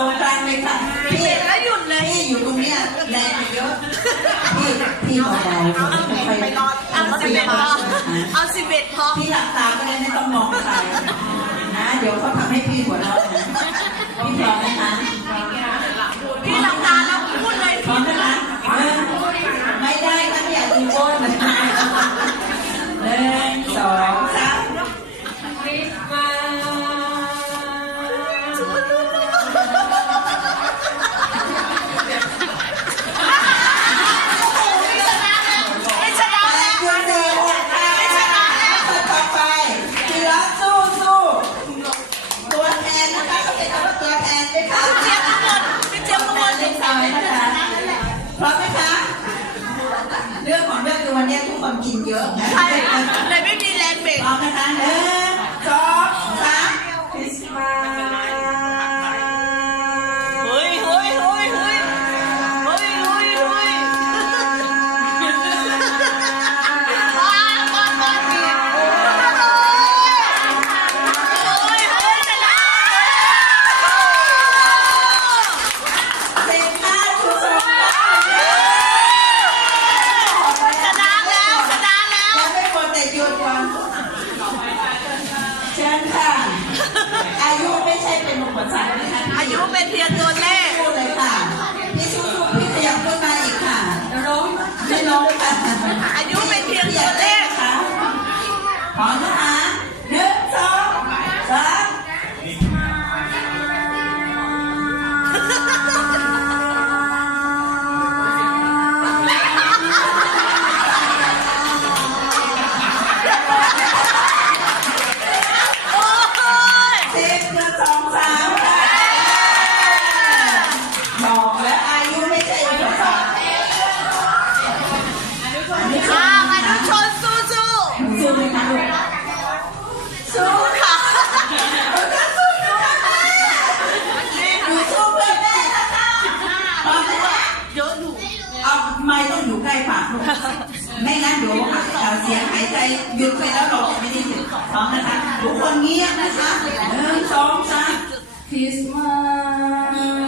ตรงกลางเลยค่ะพี่เสร็จแล้วหยุดเลยพี่อยู่ตรงเนี้ยแรงเยอะพี่พี่เบาๆค่อยๆไปรอเอาสิบเอ็ดพอเอาสิบเอ็ดพอพี่หลับตาก็ได้ไม่ต้องมองใครนะเดี๋ยวเขาทำให้พี่หัวเราะนะพี่พร้อมไหมคะพี่หลับตาแล้วพูดเลยพร้อมนะคะหนึ่งไม่ได้ถ้าไม่อยากดูก้นหนึ่งสองสามไคือวันนี้ทุกคนกินเยอะนะใช่เลยไม่มีแรงเบรกพร้อมนะคะ ไม่งั้นเดี๋ยวเอ่อเสียงหายใจหยุดไปแล้วเราจะไม่ได้ยินสองนะคะทุกคนเงียบนะคะหนึ่งสองสามคริสต์มาส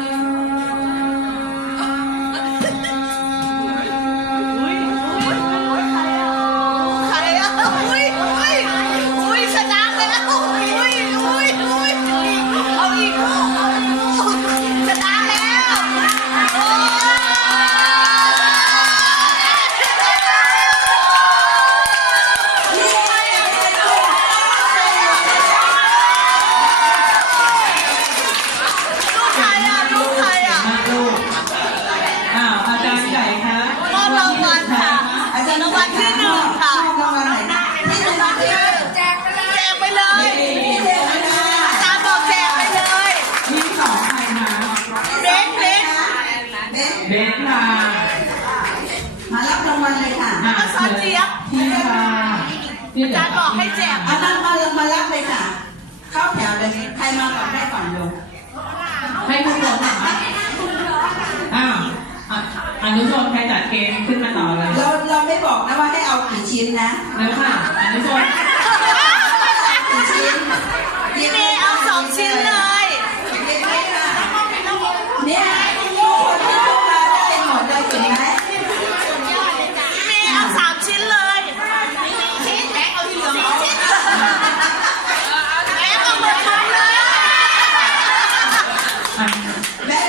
เด็กเบนค่ะมารับรางวัลเลยค่ะอะซอสเจี๊ยบที่ค่ะที่อาจารย์บอกให้แจกเอามามามารับเลยค่ะ เข้าแถวเลยใครมาก่อนได้ก่อนลงให้ทุกคนค่ะอ้าวอะอนุชนใครจัดเกมขึ้นมาต่อเลยเราเราไม่บอกนะว่าให้เอากี่ชิ้นนะแล้วค่ะอนุชน